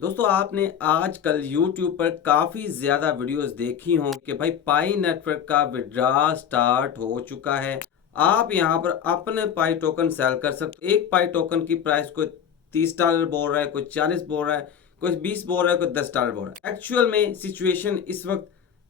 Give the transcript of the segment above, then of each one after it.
दोस्तों आपने आजकल YouTube पर काफ़ी ज़्यादा वीडियोस देखी हों कि भाई पाई नेटवर्क का विड्रॉ स्टार्ट हो चुका है। आप यहां पर अपने पाई टोकन सेल कर सकते। एक पाई टोकन की प्राइस कोई $30 बोल रहा है, कोई 40 बोल रहा है, कोई 20 बोल रहा है, कोई $10 बोल रहा है। एक्चुअल में सिचुएशन इस वक्त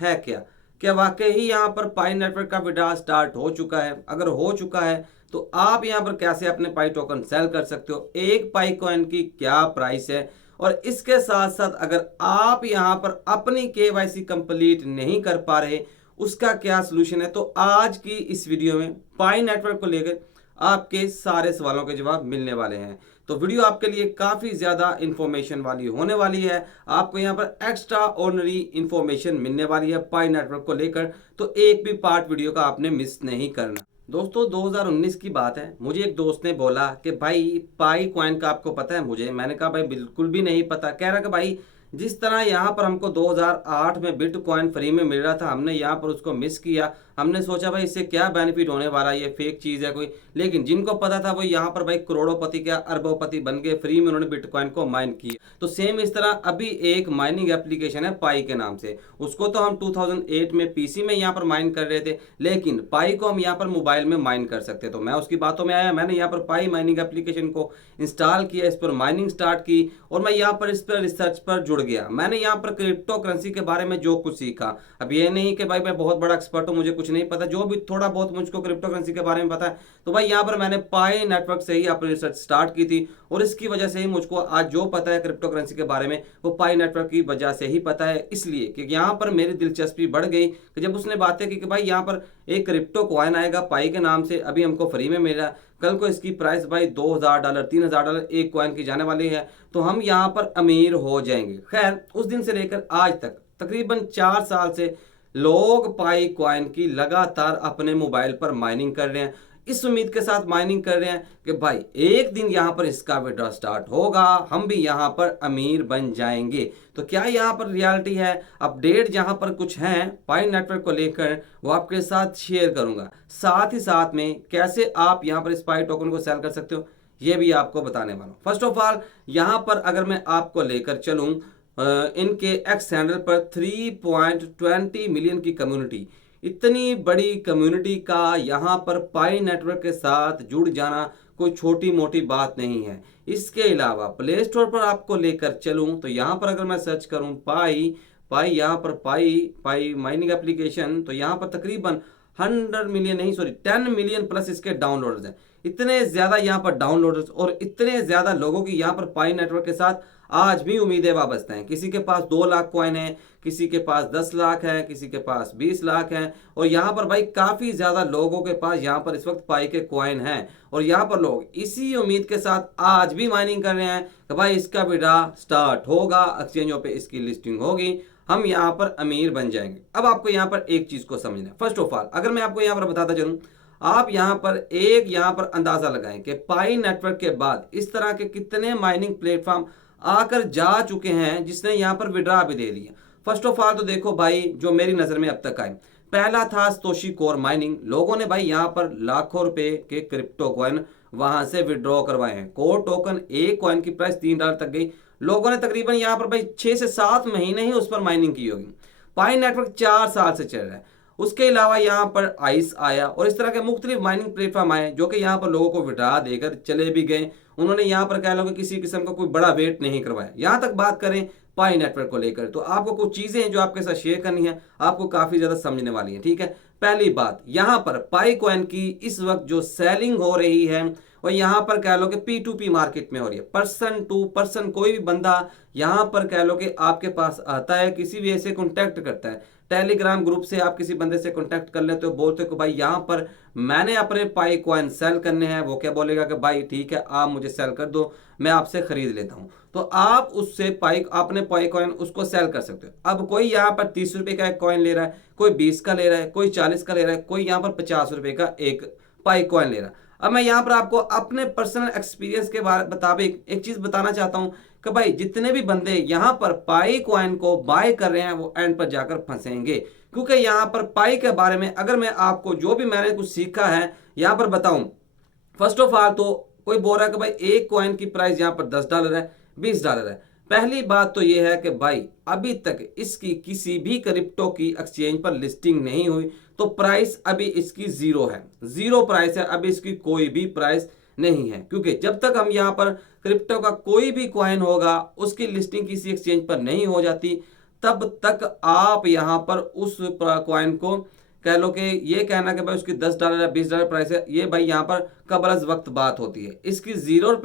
है क्या? क्या वाकई ही यहाँ पर पाई नेटवर्क का विड्रॉ स्टार्ट हो चुका है? अगर हो चुका है तो आप यहाँ पर कैसे अपने पाई टोकन सेल कर सकते हो? एक पाई कॉइन की क्या प्राइस है? और इसके साथ साथ अगर आप यहां पर अपनी केवाईसी कंप्लीट नहीं कर पा रहे, उसका क्या सोल्यूशन है? तो आज की इस वीडियो में पाई नेटवर्क को लेकर आपके सारे सवालों के जवाब मिलने वाले हैं। तो वीडियो आपके लिए काफ़ी ज़्यादा इंफॉर्मेशन वाली होने वाली है। आपको यहाँ पर एक्स्ट्रा ऑर्डिनरी इंफॉर्मेशन मिलने वाली है पाई नेटवर्क को लेकर, तो एक भी पार्ट वीडियो का आपने मिस नहीं करना। दोस्तों 2019 की बात है। मुझे एक दोस्त ने बोला कि भाई पाई कॉइन का आपको पता है? मैंने कहा भाई बिल्कुल भी नहीं पता। कह रहा कि भाई जिस तरह यहाँ पर हमको 2008 में बिटकॉइन फ्री में मिल रहा था, हमने यहाँ पर उसको मिस किया। हमने सोचा भाई इससे क्या बेनिफिट होने वाला है, ये फेक चीज़ है कोई। लेकिन जिनको पता था वो यहाँ पर भाई करोड़ोंपति क्या अरबोंपति बन गए, फ्री में उन्होंने बिटकॉइन को माइन किया। तो सेम इस तरह अभी एक माइनिंग एप्लीकेशन है पाई के नाम से। उसको तो हम 2008 में पीसी में यहाँ पर माइन कर रहे थे, लेकिन पाई को हम यहाँ पर मोबाइल में माइन कर सकते। तो मैं उसकी बातों में आया, मैंने यहाँ पर पाई माइनिंग एप्लीकेशन को इंस्टॉल किया, इस पर माइनिंग स्टार्ट की और मैं यहाँ पर इस पर रिसर्च पर जुड़ गया। मैंने यहाँ पर क्रिप्टो करेंसी के बारे में जो कुछ सीखा, अब ये नहीं कि भाई मैं बहुत बड़ा एक्सपर्ट हूँ, मुझे कुछ नहीं पता, जो भी थोड़ा बहुत मुझको क्रिप्टो करेंसी के बारे में पता है, तो भाई यहाँ पर मैंने पाई नेटवर्क से ही अपनी रिसर्च स्टार्ट की थी। और इसकी वजह से ही मुझको आज जो पता है क्रिप्टो करेंसी के बारे में, वो पाई नेटवर्क की वजह से ही पता है। इसलिए कि यहाँ पर मेरी दिलचस्पी बढ़ गई कि जब उसने बातें की कि भाई यहाँ पर एक क्रिप्टो कॉइन आएगा पाई के नाम से, अभी हमको फ्री में मिल रहा है, कल को इसकी प्राइस भाई $2000 $3000 एक कॉइन की जाने वाली है, तो हम यहाँ पर अमीर हो जाएंगे। खैर उस दिन से लेकर आज तक तकरीबन 4 साल से लोग पाई कॉइन की लगातार अपने मोबाइल पर माइनिंग कर रहे हैं, इस उम्मीद के साथ माइनिंग कर रहे हैं कि भाई एक दिन यहाँ पर इसका विड्रॉ स्टार्ट होगा, हम भी यहाँ पर अमीर बन जाएंगे। तो क्या यहाँ पर रियलिटी है? अपडेट जहाँ पर कुछ है पाई नेटवर्क को लेकर, वो आपके साथ शेयर करूंगा। साथ ही साथ में कैसे आप यहाँ पर इस पाई टोकन को सेल कर सकते हो, ये भी आपको बताने वाला हूँ। फर्स्ट ऑफ ऑल यहाँ पर अगर मैं आपको लेकर चलूँ, इनके एक्स हैंडल पर 3.20 मिलियन की कम्युनिटी, इतनी बड़ी कम्युनिटी का यहाँ पर पाई नेटवर्क के साथ जुड़ जाना कोई छोटी मोटी बात नहीं है। इसके अलावा प्ले स्टोर पर आपको लेकर चलूँ तो यहाँ पर अगर मैं सर्च करूँ पाई पाई यहाँ पर पाई पाई माइनिंग एप्लीकेशन, तो यहाँ पर तकरीबन 100 मिलियन नहीं सॉरी 10 मिलियन प्लस इसके डाउनलोडर्स हैं। इतने ज़्यादा यहाँ पर डाउनलोडर्स और इतने ज़्यादा लोगों की यहाँ पर पाई नेटवर्क के साथ आज भी उम्मीदें वाबस्ता हैं। किसी के पास 2 लाख कॉइन है, किसी के पास 10 लाख है, किसी के पास 20 लाख है, और यहाँ पर भाई काफ़ी ज़्यादा लोगों के पास यहाँ पर इस वक्त पाई के कॉइन हैं। और यहाँ पर लोग इसी उम्मीद के साथ आज भी माइनिंग कर रहे हैं कि भाई इसका विड्रॉ स्टार्ट होगा, एक्सचेंजों पे इसकी लिस्टिंग होगी, हम यहाँ पर अमीर बन जाएंगे। अब आपको यहाँ पर एक चीज़ को समझना है। फर्स्ट ऑफ ऑल अगर मैं आपको यहाँ पर बताता चलूँ, आप यहाँ पर यहाँ पर अंदाज़ा लगाएं कि पाई नेटवर्क के बाद इस तरह के कितने माइनिंग प्लेटफॉर्म आकर जा चुके हैं जिसने यहाँ पर विड्रॉ भी दे लिया। फर्स्ट ऑफ ऑल तो देखो भाई, जो मेरी नज़र में अब तक आए, पहला था सतोशी कोर माइनिंग। लोगों ने भाई यहाँ पर लाखों रुपए के क्रिप्टो कॉइन वहां से विड्रॉ करवाए हैं। कोर टोकन एक कॉइन की प्राइस $3 तक गई। लोगों ने तकरीबन यहाँ पर भाई 6 से 7 महीने ही उस पर माइनिंग की होगी। पाई नेटवर्क 4 साल से चल रहा है। उसके अलावा यहाँ पर आइस आया और इस तरह के मुख्तलिफ माइनिंग प्लेटफॉर्म आए जो कि यहाँ पर लोगों को विड्रॉ देकर चले भी गए। उन्होंने यहाँ पर कह लो कि किसी किस्म का कोई बड़ा वेट नहीं करवाया। यहाँ तक बात करें पाई नेटवर्क को लेकर, तो आपको कुछ चीज़ें हैं जो आपके साथ शेयर करनी है, आपको काफ़ी ज़्यादा समझने वाली है। ठीक है, पहली बात, यहाँ पर पाई कॉइन की इस वक्त जो सेलिंग हो रही है और यहाँ पर कह लो कि P2P मार्केट में हो रही है, पर्सन टू पर्सन। कोई भी बंदा यहाँ पर कह लो कि आपके पास आता है, किसी भी ऐसे कॉन्टैक्ट करता है, टेलीग्राम ग्रुप से आप किसी बंदे से कॉन्टैक्ट कर लेते हो, बोलते हो कि भाई यहाँ पर मैंने अपने पाई कॉइन सेल करने हैं, वो क्या बोलेगा कि भाई ठीक है आप मुझे सेल कर दो, मैं आपसे खरीद लेता हूँ। तो आप उससे अपने पाई कॉइन उसको सेल कर सकते हो। अब कोई यहाँ पर 30 रुपए का एक कॉइन ले रहा है, कोई 20 का ले रहा है, कोई 40 का ले रहा है, कोई यहाँ पर 50 रुपए का एक पाई कॉइन ले रहा है। अब मैं यहाँ पर आपको अपने पर्सनल एक्सपीरियंस के मुताबिक एक चीज़ बताना चाहता हूँ कि भाई जितने भी बंदे यहाँ पर पाई कॉइन को बाय कर रहे हैं वो एंड पर जाकर फंसेंगे। क्योंकि यहाँ पर पाई के बारे में अगर मैं आपको जो भी मैंने कुछ सीखा है यहाँ पर बताऊं, फर्स्ट ऑफ ऑल तो कोई बोल रहा है कि भाई एक कॉइन की प्राइस यहाँ पर $10 है, $20 है। पहली बात तो ये है कि भाई अभी तक इसकी किसी भी क्रिप्टो की एक्सचेंज पर लिस्टिंग नहीं हुई, तो प्राइस अभी इसकी जीरो है, जीरो प्राइस है, अभी इसकी कोई भी प्राइस नहीं है। क्योंकि जब तक हम यहाँ पर क्रिप्टो का कोई भी कॉइन होगा उसकी लिस्टिंग किसी एक्सचेंज पर नहीं हो जाती, तब तक आप यहाँ पर उस कॉइन को कह लो कि ये कहना कि भाई उसकी $10 या $20 प्राइस है, ये भाई यहाँ पर कबरज वक्त बात होती है। इसकी ₹0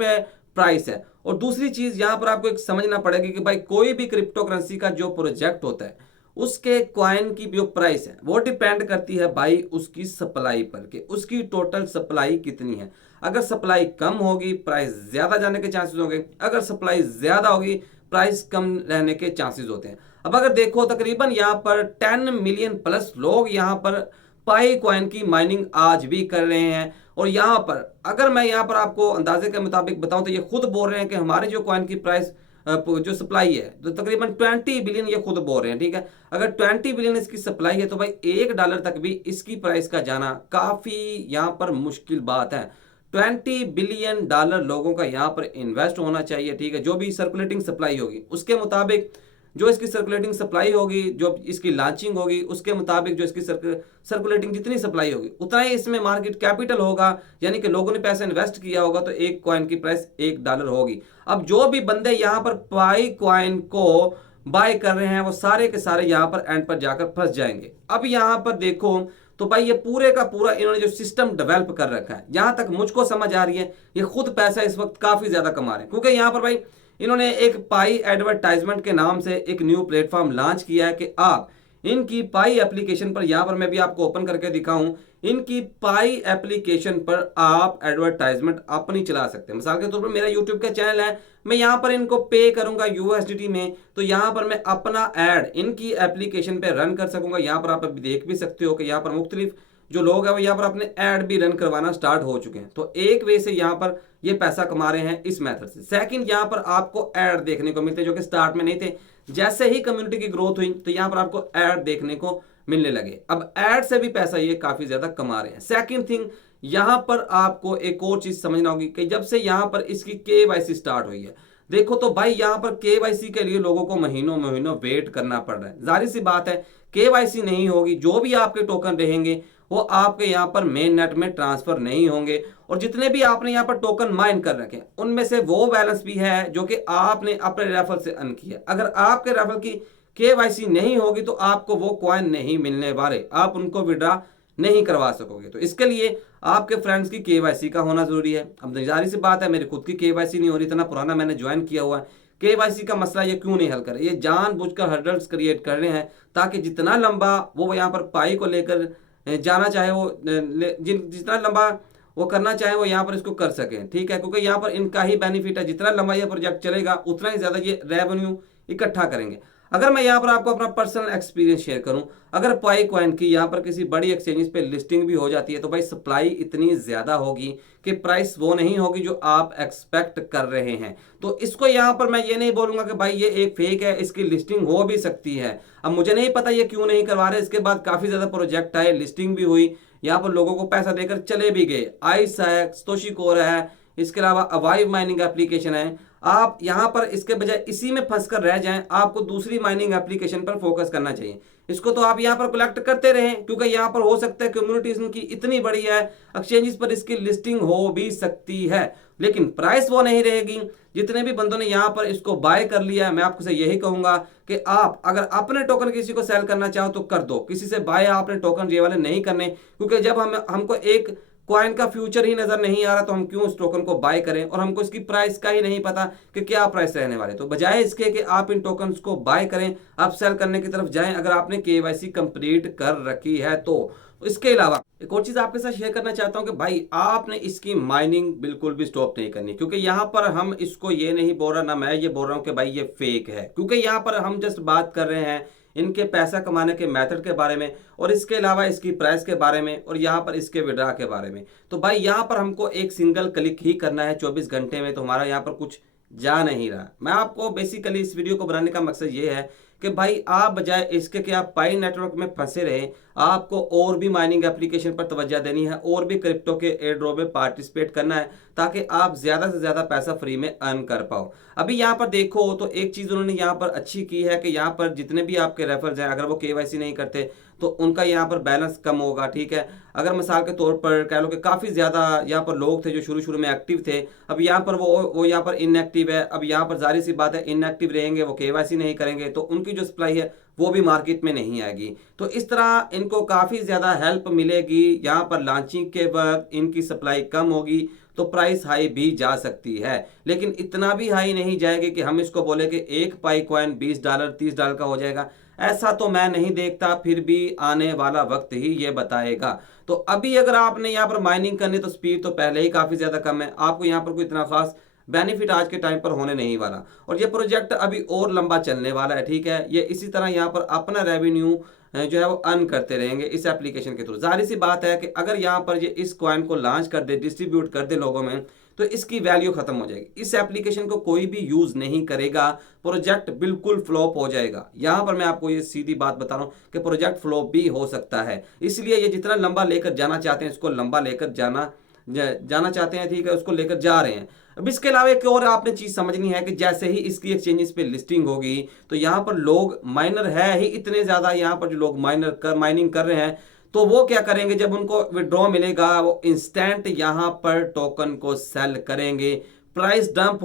प्राइस है। और दूसरी चीज यहाँ पर आपको एक समझना पड़ेगी कि भाई कोई भी क्रिप्टो करेंसी का जो प्रोजेक्ट होता है उसके कॉइन की जो प्राइस है वो डिपेंड करती है भाई उसकी सप्लाई पर, कि उसकी टोटल सप्लाई कितनी है। अगर सप्लाई कम होगी प्राइस ज्यादा जाने के चांसेस होंगे, अगर सप्लाई ज्यादा होगी प्राइस कम रहने के चांसेस होते हैं। अब अगर देखो तकरीबन यहाँ पर 10 मिलियन प्लस लोग यहाँ पर पाई कॉइन की माइनिंग आज भी कर रहे हैं। और यहाँ पर अगर मैं यहाँ पर आपको अंदाजे के मुताबिक बताऊं तो ये खुद बोल रहे हैं कि हमारे जो कॉइन की प्राइस जो सप्लाई है तो तकरीबन 20 बिलियन, ये खुद बोल रहे हैं। ठीक है, अगर 20 बिलियन इसकी सप्लाई है तो भाई $1 तक भी इसकी प्राइस का जाना काफी यहाँ पर मुश्किल बात है। $20 बिलियन लोगों का यहाँ पर इन्वेस्ट होना चाहिए। ठीक है, जो भी सर्कुलेटिंग सप्लाई होगी उसके मुताबिक जो इसकी सर्कुलेटिंग सप्लाई होगी, जो इसकी लॉन्चिंग होगी उसके मुताबिक जो इसकी सर्कुलेटिंग जितनी सप्लाई होगी उतना ही इसमें मार्केट कैपिटल होगा, यानी कि लोगों ने पैसा इन्वेस्ट किया होगा तो एक कॉइन की प्राइस $1 होगी। अब जो भी बंदे यहाँ पर पाई कॉइन को बाय कर रहे हैं वो सारे के सारे यहाँ पर एंड पर जाकर फंस जाएंगे। अब यहाँ पर देखो तो भाई ये पूरे का पूरा इन्होंने जो सिस्टम डेवलप कर रखा है, यहां तक मुझको समझ आ रही है ये खुद पैसा इस वक्त काफी ज्यादा कमा रहे हैं। क्योंकि यहां पर भाई इन्होंने एक पाई एडवर्टाइजमेंट के नाम से एक न्यू प्लेटफॉर्म लॉन्च किया है कि आप इनकी पाई एप्लीकेशन पर, यहां पर मैं भी आपको ओपन करके दिखाऊं, इनकी पाई एप्लीकेशन पर आप एडवर्टाइजमेंट अपनी चला सकते हैं। मिसाल के तौर पर मेरा यूट्यूब का चैनल है, मैं यहां पर इनको पे करूंगा USDT में, तो यहां पर मैं अपना एड इनकी एप्लीकेशन पे रन कर सकूंगा। यहां पर आप अभी देख भी सकते हो कि यहां पर मुख्तलिफ जो लोग हैं वो यहाँ पर अपने ऐड भी रन करवाना स्टार्ट हो चुके हैं। तो एक वे से यहाँ पर ये पैसा कमा रहे हैं इस मेथड से। सेकंड, यहाँ पर आपको ऐड देखने को मिलते हैं जो कि स्टार्ट में नहीं थे। जैसे ही कम्युनिटी की ग्रोथ हुई तो यहाँ पर आपको ऐड देखने को मिलने लगे। अब ऐड से भी पैसा ये काफी ज्यादा कमा रहे हैं। सेकंड थिंग, यहाँ पर आपको एक और चीज समझना होगी कि जब से यहाँ पर इसकी KYC स्टार्ट हुई है, देखो तो भाई यहाँ पर KYC के लिए लोगों को महीनों महीनों वेट करना पड़ रहा है। जाहिर सी बात है KYC नहीं होगी, जो भी आपके टोकन रहेंगे वो आपके यहाँ पर मेन नेट में ट्रांसफर नहीं होंगे। और जितने भी आपने यहाँ पर टोकन माइन कर रखे हैं उनमें से वो बैलेंस भी है जो कि आपने अपने रेफर से अर्न किया। अगर आपके रेफर की KYC नहीं होगी तो आपको वो कॉइन नहीं मिलने वाले, आप उनको विड्रा नहीं करवा सकोगे। तो इसके लिए आपके फ्रेंड्स की KYC का होना जरूरी है। अब जाहिर सी बात है मेरी खुद की KYC नहीं हो रही, इतना पुराना मैंने ज्वाइन किया हुआ है। KYC का मसला ये क्यों नहीं हल करे, ये जानबूझकर हर्डल्स क्रिएट कर रहे हैं ताकि जितना लंबा वो यहाँ पर पाई को लेकर जाना चाहे वो जितना लंबा वो करना चाहे वो यहाँ पर इसको कर सकें। ठीक है, क्योंकि यहाँ पर इनका ही बेनिफिट है, जितना लंबा ये प्रोजेक्ट चलेगा उतना ही ज्यादा ये रेवेन्यू इकट्ठा करेंगे। अगर मैं यहाँ पर आपको अपना पर्सनल एक्सपीरियंस शेयर करूं, अगर पाई कॉइन की यहाँ पर किसी बड़ी एक्सचेंजेस पे लिस्टिंग भी हो जाती है तो भाई सप्लाई इतनी ज्यादा होगी कि प्राइस वो नहीं होगी जो आप एक्सपेक्ट कर रहे हैं। तो इसको यहाँ पर मैं ये नहीं बोलूंगा कि भाई ये एक फेक है, इसकी लिस्टिंग हो भी सकती है। अब मुझे नहीं पता ये क्यों नहीं करवा रहे, इसके बाद काफी ज्यादा प्रोजेक्ट आए, लिस्टिंग भी हुई, यहाँ पर लोगों को पैसा देकर चले भी गए। आइस है, स्तोशी कोर है, इसके अलावा अवाइव माइनिंग एप्लीकेशन है। आप यहां पर इसके बजाय इसी में फंसकर रह जाएं, आपको दूसरी माइनिंग एप्लीकेशन पर फोकस करना चाहिए। इसको तो आप यहां पर कलेक्ट करते रहें, क्योंकि यहां पर हो सकता है कम्युनिटी इनकी इतनी बड़ी है, एक्सचेंजेस पर इसकी लिस्टिंग हो भी सकती है, लेकिन प्राइस वो नहीं रहेगी। जितने भी बंदों ने यहां पर इसको बाय कर लिया है, मैं आपको से यही कहूंगा कि आप अगर अपने टोकन किसी को सेल करना चाहो तो कर दो, किसी से बाय आपने टोकन ये वाले नहीं करने। क्योंकि जब हमको एक कॉइन का फ्यूचर ही नजर नहीं आ रहा तो हम क्यों उस टोकन को बाय करें, और हमको इसकी प्राइस का ही नहीं पता कि क्या प्राइस रहने वाले। तो बजाय इसके कि आप इन टोकन्स को बाय करें, आप सेल करने की तरफ जाएं, अगर आपने KYC कंप्लीट कर रखी है तो। इसके अलावा एक और चीज आपके साथ शेयर करना चाहता हूं कि भाई आपने इसकी माइनिंग बिल्कुल भी स्टॉप नहीं करनी, क्योंकि यहां पर हम इसको ये नहीं बोल रहा, ना मैं ये बोल रहा हूं कि भाई ये फेक है, क्योंकि यहां पर हम जस्ट बात कर रहे हैं इनके पैसा कमाने के मेथड के बारे में, और इसके अलावा इसकी प्राइस के बारे में, और यहाँ पर इसके विड्रा के बारे में। तो भाई यहाँ पर हमको एक सिंगल क्लिक ही करना है 24 घंटे में, तो हमारा यहाँ पर कुछ जा नहीं रहा। मैं आपको बेसिकली इस वीडियो को बनाने का मकसद ये है कि भाई आप बजाय इसके कि आप पाई नेटवर्क में फंसे रहे, आपको और भी माइनिंग एप्लीकेशन पर तवज्जो देनी है और भी क्रिप्टो के एयर ड्रॉप में पार्टिसिपेट करना है, ताकि आप ज्यादा से ज्यादा पैसा फ्री में अर्न कर पाओ। अभी यहाँ पर देखो तो एक चीज उन्होंने यहाँ पर अच्छी की है कि यहाँ पर जितने भी आपके रेफर्स हैं, अगर वो केवाईसी नहीं करते तो उनका यहाँ पर बैलेंस कम होगा, ठीक है। अगर मिसाल के तौर पर कह लो कि काफ़ी ज़्यादा यहाँ पर लोग थे जो शुरू शुरू में एक्टिव थे, अब यहाँ पर वो यहाँ पर इनएक्टिव है। अब यहाँ पर जाहिर सी बात है, इनएक्टिव रहेंगे, वो केवाईसी नहीं करेंगे तो उनकी जो सप्लाई है वो भी मार्केट में नहीं आएगी। तो इस तरह इनको काफ़ी ज़्यादा हेल्प मिलेगी। यहाँ पर लॉन्चिंग के वक्त इनकी सप्लाई कम होगी तो प्राइस हाई भी जा सकती है, लेकिन इतना भी हाई नहीं जाएगी कि हम इसको बोले कि एक पाई कॉइन $20 $30 का हो जाएगा। ऐसा तो मैं नहीं देखता, फिर भी आने वाला वक्त ही ये बताएगा। तो अभी अगर आपने यहाँ पर माइनिंग करनी तो स्पीड तो पहले ही काफ़ी ज़्यादा कम है, आपको यहाँ पर कोई इतना खास बेनिफिट आज के टाइम पर होने नहीं वाला। और ये प्रोजेक्ट अभी और लंबा चलने वाला है, ठीक है। ये इसी तरह यहाँ पर अपना रेवेन्यू जो है वो अर्न करते रहेंगे इस एप्लीकेशन के थ्रू। जाहिर सी बात है कि अगर यहाँ पर ये इस कॉइन को लॉन्च कर दे, डिस्ट्रीब्यूट कर दे लोगों में, तो इसकी वैल्यू खत्म हो जाएगी। इस एप्लीकेशन को कोई भी यूज नहीं करेगा, प्रोजेक्ट बिल्कुल फ्लॉप हो जाएगा। यहां पर मैं आपको ये सीधी बात बता रहा हूं कि प्रोजेक्ट फ्लॉप भी हो सकता है। इसलिए ये जितना लंबा लेकर जाना चाहते हैं, इसको लंबा लेकर जाना चाहते हैं, ठीक है, उसको लेकर जा रहे हैं। अब इसके अलावा एक और आपने चीज समझनी है कि जैसे ही इसकी एक्सचेंजेस पे लिस्टिंग होगी तो यहाँ पर लोग, माइनर है ही इतने ज्यादा यहाँ पर जो लोग माइनिंग कर रहे हैं, तो वो क्या करेंगे, जब उनको विड्रॉ मिलेगा वो इंस्टेंट यहाँ पर टोकन को सेल करेंगे। प्राइस डंप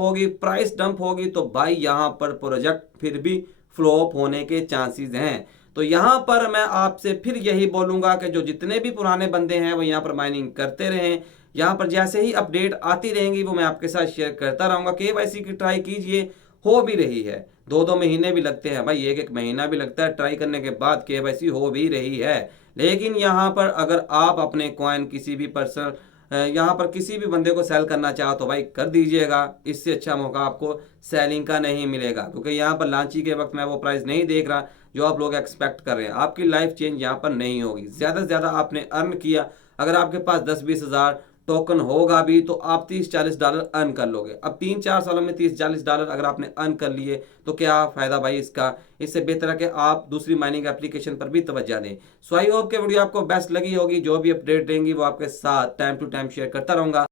होगी तो भाई यहाँ पर प्रोजेक्ट फिर भी फ्लॉप होने के चांसेस हैं। तो यहाँ पर मैं आपसे फिर यही बोलूंगा कि जो जितने भी पुराने बंदे हैं वो यहाँ पर माइनिंग करते रहें। यहाँ पर जैसे ही अपडेट आती रहेंगी वो मैं आपके साथ शेयर करता रहूंगा। केवाईसी की ट्राई कीजिए, हो भी रही है। 2-2 महीने भी लगते हैं भाई, 1-1 महीना भी लगता है ट्राई करने के बाद, केवाईसी हो भी रही है। लेकिन यहाँ पर अगर आप अपने कॉइन किसी भी पर्सन यहाँ पर किसी भी बंदे को सेल करना चाहो तो भाई कर दीजिएगा। इससे अच्छा मौका आपको सेलिंग का नहीं मिलेगा, क्योंकि यहाँ पर लॉन्चिंग के वक्त मैं वो प्राइस नहीं देख रहा जो आप लोग एक्सपेक्ट कर रहे हैं। आपकी लाइफ चेंज यहाँ पर नहीं होगी। ज़्यादा से ज़्यादा आपने अर्न किया, अगर आपके पास 10-20 हज़ार टोकन होगा भी तो आप $30-40 अर्न कर लोगे। अब 3-4 सालों में $30-40 अगर आपने अर्न कर लिए तो क्या फ़ायदा भाई इसका। इससे बेहतर है कि आप दूसरी माइनिंग एप्लीकेशन पर भी तवज्जो दें। सो आई होप कि वीडियो आपको बेस्ट लगी होगी। जो भी अपडेट रहेंगी वो आपके साथ टाइम टू टाइम शेयर करता रहूँगा।